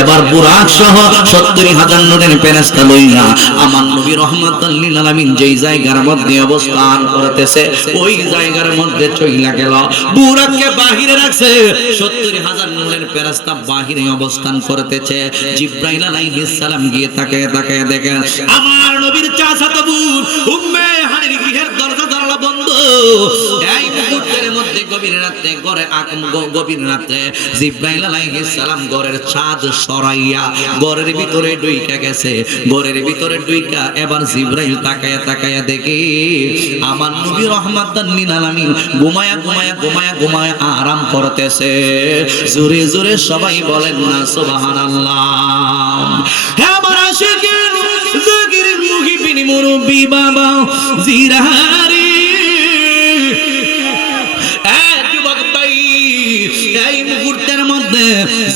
এবার বুরাক সহ 70,000 নূরের ফেরেশতা লইয়া আমার নবী রহমাতুল লিল আলামিন যেই জায়গার মধ্যে অবস্থান করতেছে ওই জায়গার মধ্যে চইলা গেল। বুরাককে বাহিরে রাখছে, 70,000 নূরের ফেরেশতা বাহিরে অবস্থান করতেছে। জিবরাইল আলাইহিস সালাম গিয়ে তাকায় তাকায় দেখেন আমার নবীর চাচাতো বোন উম্মে হানির গৃহের দরজা ধরলা বন্ধ। এই মুহূর্তের মধ্যে গভীর রাতে গভীর রাতে জিবরাইল আলাইহিস সালাম ঘরের ছাদ সরাইয়া ঘরের ভিতরে ঢুইকা গেছে। ঘরের ভিতরে ঢুইকা এবার জিবরাইল তাকায়া তাকায়া দেখে আমার নবী রহমাতুল লিল আলামিন ঘুমায়া ঘুমায়া ঘুমায়া ঘুমায়া আরাম করতেছে। জোরে জোরে সবাই বলেন না সুবহানাল্লাহ। হে আমার আশিকিন জাকিরিন মুহিবিন মুরব্বি বাবা জিরারি এই মুহূর্তের মধ্যে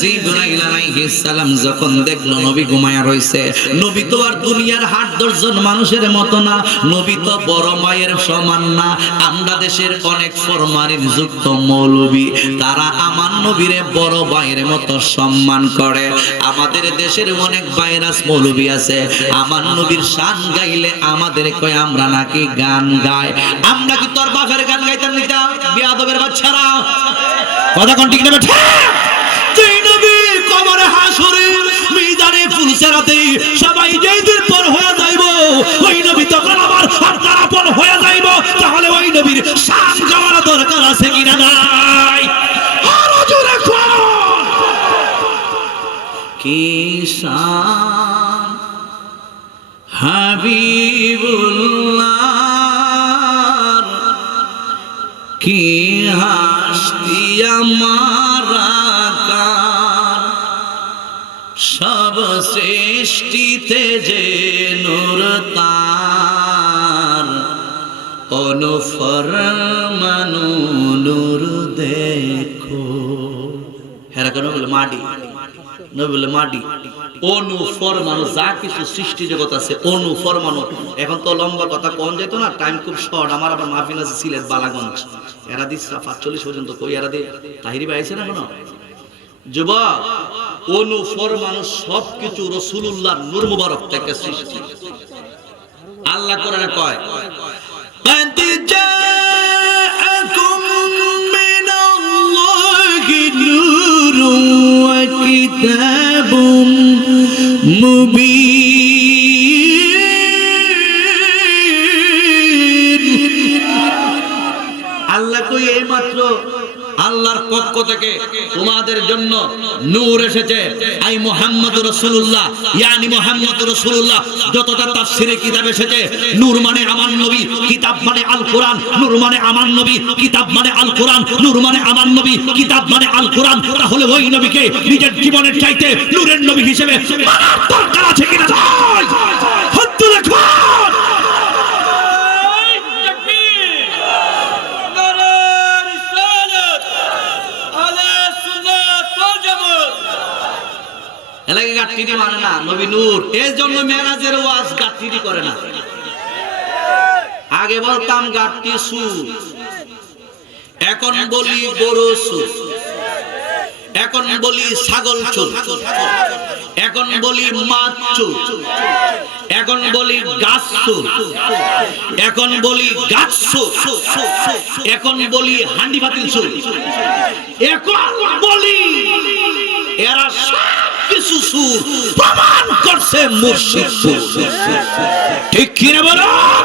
জিবরাইল আলাইহিস সালাম যখন দেখলো নবী ঘুমায়া রইছে, নবী তো আর দুনিয়ার 8-10 মানুষের মতো না, নবী তো বড় মায়ের সমান না। আমরা দেশের অনেক ফরমানিন যুক্ত মৌলবী, তারা আমার নবীরে বড় ভাইয়ের মতো সম্মান করে। আমাদের দেশের অনেক ভাইরাস মৌলবী আছে, আমার নবীর শান গাইলে আমাদের কয় আমরা নাকি গান গাই। আমরা কি তোর বাপের গান গাইতাম নিতা বিয়াদবের বাচ্চারা? কথা কোন ঠিক না বেটা? যেই নবী কবরে হাসরে মিজানে ফুলসেরাতে সবাই যেই দিন পর হয়ে যাইবো, ওই নবী তখন আমার আপনার আপন হয়ে যাইবো। তাহলে ওই নবীর শান গাওয়ার দরকার আছে কিনা নাই? আরো জোরে কোন কি শান হাবিবুল্লাহ, কি হাসতি আমারা কার, সব সৃষ্টিতে যে নূর তার, অনুফরমানু নূর দেখো। হেরা কেন বলে মাটি, নবী বলে মাটি অনুফরমানু, যা কিছু সৃষ্টি জগৎ আছে অনুফরমানু। এখন তো লম্বা কথা কোন যেত না, টাইম খুব শর্ট। আমার আবার মাহফিল আছে সিলেট বালাগঞ্জ, এরা দিস 45 পর্যন্ত কই এরা দে তাহিরি ভাই আছে না কোনো যুবক। অনুফরমানু সবকিছু রাসূলুল্লাহর নূর মুবারক থেকে সৃষ্টি। আল্লাহ কোরআনে কয় কিতাবুম মুবিন। আল্লাহ কই এই মাত্র আল্লাহর পক্ষ থেকে তোমাদের জন্য নূর এসেছে। আই মুহাম্মদুর রাসূলুল্লাহ, ইয়ানি মুহাম্মদুর রাসূলুল্লাহ। যতটা তাফসীরে কিতাব এসেছে, নূর মানে আমার নবী, কিতাব মানে আল কোরআন। নূর মানে আমার নবী, কিতাব মানে আল কোরআন। নূর মানে আমার নবী, কিতাব মানে আল কোরআন। তাহলে ওই নবীকে নিজের জীবনের চাইতে নূরের নবী হিসেবে মানার দরকার আছে কিনা? হাত তুলে খান। এলাকে গাট্টিটি মানে না, নবী নূর। এর জন্য মেরাজের ওয়াজ গাট্টিটি করে না। আগে বলতাম গাট্টি সুর, এখন বলি গরু সুর, এখন বলি ছাগল চুর, এখন বলি মাছ চুর, এখন বলি গাছ চুর, এখন বলি গাছ চুর, এখন বলি হান্ডি বাতিল চুর, এখন বলি এরা কিছু সুর প্রমাণ করছে মুর্শিদ সুর। ঠিক কিনা বলুন?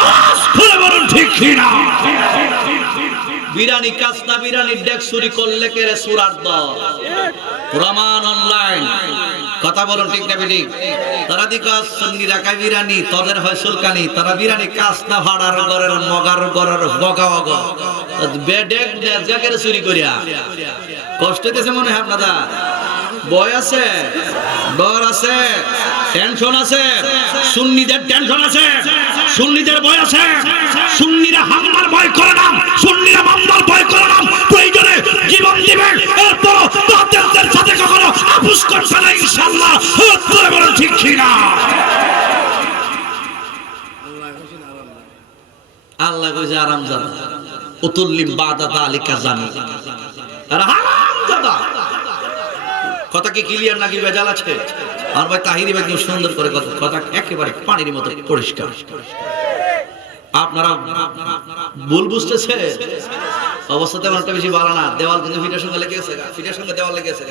আওয়াজ করে বলুন ঠিক কিনা? বিরানি কাস্তা বিরানি ডেক চুরি করলে কেরে সুরার দল, প্রমাণ অনলাইন। কথা বলুন ঠিক না বেটি? তারা দিকাস সঙ্গী রাখা বিরানি, তোদের হয় সুলকানি। তারা বিরানি কাস্তা ভাড়ার ঘরের মগার ঘরের বগাওয়াগ বেডেক জায়গায় চুরি করিয়া কষ্ট হইতেছে মনে হয় আপনারা? ভয় আছে, ডর আছে, টেনশন আছে, সুন্নিদের টেনশন আছে, সুন্নিদের ভয় আছে। সুন্নিরা হামলার ভয় করে না, সুন্নিরা মামলার ভয় করে না। প্রয়োজনে জীবন দিবে, এরপর বাতিলদের সাথে কখনো আপোষ করবে না ইনশাআল্লাহ। তোরে বলো ঠিক কিনা? আল্লাহ কইছে আরামজাদা উতুল্লিম বাদা যালিকা জানি। আর হারামজাদা কথা কি ক্লিয়ার নাকি ভেজাল আছে? আর ভাই তাহিরি ভাই কি সুন্দর করে কথা একেবারে পানির মতো পরিষ্কার। আপনারা ভুল বুঝতেছে, অবস্থা তেমন একটা বেশি ভালো না। দেওয়াল কিন্তু ফিটার সঙ্গে লেগে গেছে, ফিটার সঙ্গে দেওয়াল লেগে গেছে।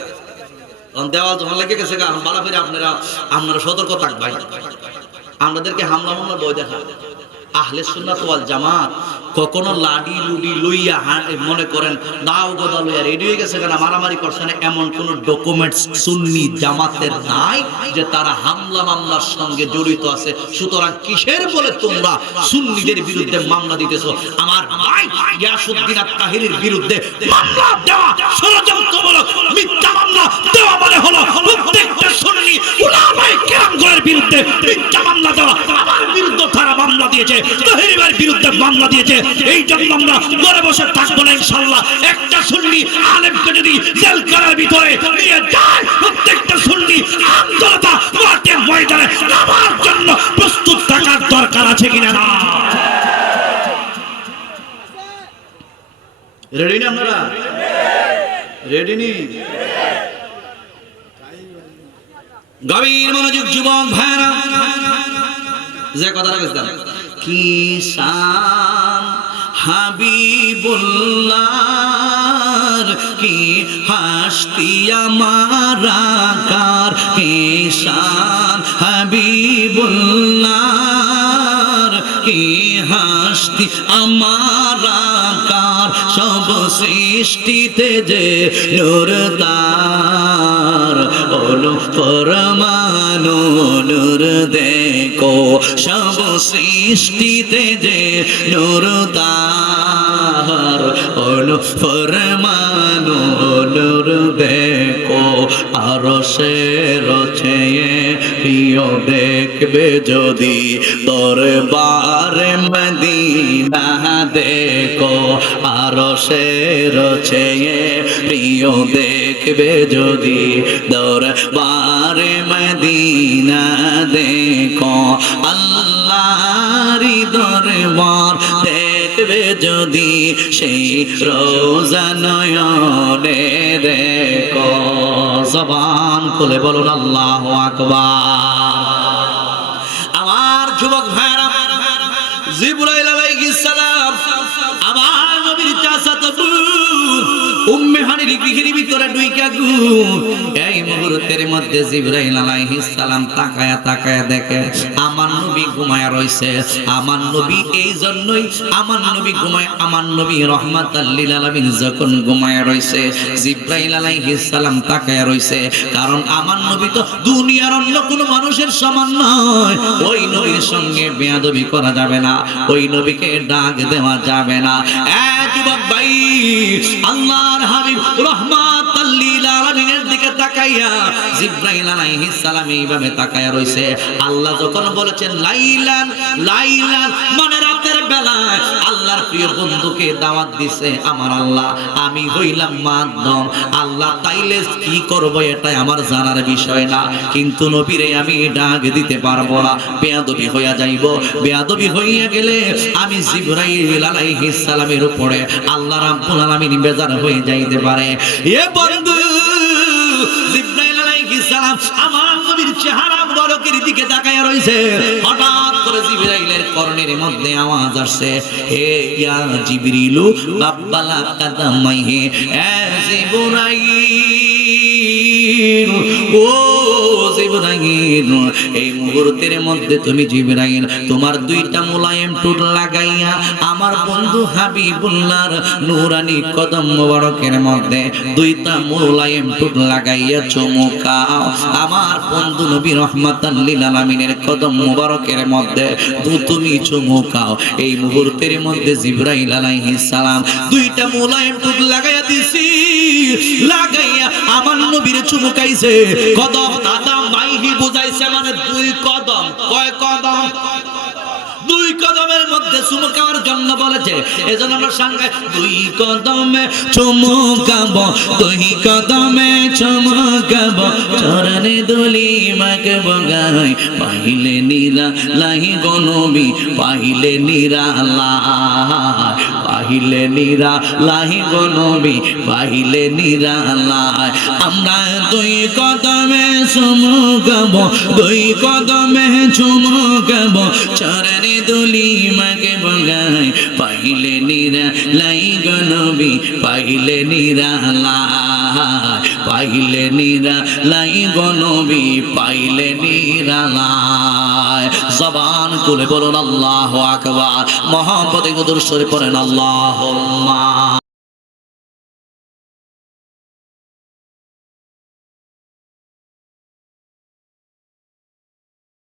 দেওয়াল যখন লেগে গেছে বালা ফিরে আপনারা সতর্ক থাকবেন। আমাদেরকে হামলা মামলা বই দেখা আহলে সুন্নাত ওয়াল জামাত কখনো লাডি লুডি লইয়া মনে করেন দাও গোদা লইয়া রেডি হয়ে গেছে কেন মারামারি করছে না, এমন কোন ডকুমেন্টস সুন্নি জামাতের নাই যে তারা হামলা মামলার সঙ্গে জড়িত আছে। সুতরাং কিসের বলে তোমরা সুন্নিদের বিরুদ্ধে মামলা দিতেছো? আমার ভাই ইয়াসউদ্দিন আত-তাহিরির বিরুদ্ধে মামলা দেওয়া ষড়যন্ত্রমূলক মিথ্যা মামলা দেওয়া মানে হলো প্রত্যেকটা সুন্নি উলামায়ে কেরামদের বিরুদ্ধে মিথ্যা মামলা দেওয়া। আমার বিরুদ্ধে তারা মামলা দিয়েছে, তাহিরি ভাইয়ের বিরুদ্ধে মামলা দিয়েছে। এই জন্য আমরা ঘরে বসে থাকবো না ইনশাআল্লাহ। একটা সুন্নি আলেমকে যদি জেল করার ভিতরে নিয়ে যায়, প্রত্যেকটা সুন্নি আন্দোলতা মাঠে ময়দানে নামার জন্য প্রস্তুত থাকার দরকার আছে কিনা না? রেডি না আপনারা? রেডি নি? গভীর মনোযোগ যুবক ভাইরা, যে কথাটা বলছিলাম, কিসান হাবিবুল্লাহর কি হাসতি আমার আকার, কিসান হাবিবুল্লাহর কি হাসতি আমার আকার, সব সৃষ্টিতে যে নূর তার, ওলো ফরমানো নূর দেখো, সব সৃষ্টিতে যে নূর তার, ওলো ফরমানো নূর দেখো, আরশে রচে প্রিয় দেখবে যদি দরবারে মদিনা দেখো, আরশে রচে প্রিয় দেখবে যদি দরবারে মদিনা দেখো, আল্লাহর দরবার দেখবে যদি সেই রোজা নয়নে দেখো। জবান খুলে বলুন আল্লাহু আকবার। আমার যুবক ভাইরা, জিবরাইল আলাইহিস সালাম আমার নবীর চাচাতো বোন উম্মে হানির গৃহের ভিতরে ঢুইকা গু, এই মুহূর্তের মধ্যে জিবরাইল আলাইহিস সালাম তাকায়া তাকায়া দেখে আমার নবী ঘুমায়া রইছে। আমার নবী এই জন্যই আমার নবী ঘুমায়, আমার নবী রাহমাতাল লিল আলামিন যখন ঘুমায়া রইছে, জিবরাইল আলাইহিস সালাম তাকায়া রইছে, কারণ আমার নবী তো দুনিয়ার অন্য কোনো মানুষের সমান নয়। ওই নবীর সঙ্গে বেয়াদবি করা যাবে না, ওই নবীকে ডাক দেওয়া যাবে না। যুবক ভাই, আল্লাহর হাবিব রাহমাতাল লিল আলামিনের দিকে তাকাইয়া জিবরাইল আলাইহিস সালাম এইভাবে তাকায়া রইছে। আল্লাহ যখন বলেছেন লাইলান লাইলান মানে রাতের বেলায় আল্লাহর প্রিয় বন্ধুকে দাওয়াত দিছে আমার আল্লাহ, আমি হইলাম মাধ্যম। আল্লাহ তাইলে কি করব এটা আমার জানার বিষয় না, কিন্তু নবীরে আমি ডাক দিতে পারবো না, বেয়াদবি হইয়া যাইব। বেয়াদবি হইয়া গেলে আমি জিবরাইল আলাইহিস সালামের উপরে আল্লাহ রাব্বুল আলামিন বেজার হয়ে যাইতে পারে। এ বন্ধু, জিবরাইল আলাইহিস সালাম আমার নবীর চেহারা মুবারকের দিকে তাকায়া রইছে। হঠাৎ করে জিবরাইলের কর্ণের মধ্যে আওয়াজ আসছে, হে ইয়া জিবরিলু কাব্বালা কাদামাইহি, এ জিবরাইল, ও জিবরাইল, এই মুহূর্তের মধ্যে তুমি জিবরাইল তোমার দুইটা মোলায়েম ঠোঁট লাগাইয়া আমার বন্ধু হাবিবুল্লাহর নূরানি কদম মোবারকের মধ্যে দুইটা মোলায়েম ঠোঁট লাগাইয়া চুমুকাও। আমার বন্ধু নবী রাহমাতাল লিল আলামিনের কদম মোবারকের মধ্যে তুমি চুমুকাও। এই মুহূর্তের মধ্যে জিবরাইল আলাইহিস সালাম দুইটা মোলায়েম ঠোঁট লাগাইয়া দিছি, লাগাইয়া আমার নবীর চুমুকাইছে। কদম দাদা মাইহি বুঝাইছে মানে দুই কদম। কয় কদম? দুই কদমের মধ্যে চুমু খাওয়ার জন্য বলেছে। এজন্য আমরা সঙ্গে দুই কদমে চুমু খাবো, দুই কদমে চুমু খাবো, চরণে দুলি মাখবো গায়, পাইলে নিরালাই গো নবী, পাইলে নিরালাই, পাইলে নিরালাই গো নবী, পাইলে নিরালাই। আমরা দুই কদমে চুমু খাবো, দুই কদমে চুমু খাবো, চরণে দুলি মাখবো গায়, পাইলে নিরালাই গো নবী, পাইলে নিরালাই, পাইলে নিরালাই গো নবী, পাইলে নিরালাই। জবান খুলে বলুন আল্লাহু আকবার। মুহাম্মদে হুজুর শরীফ পড়েন আল্লাহুম্মা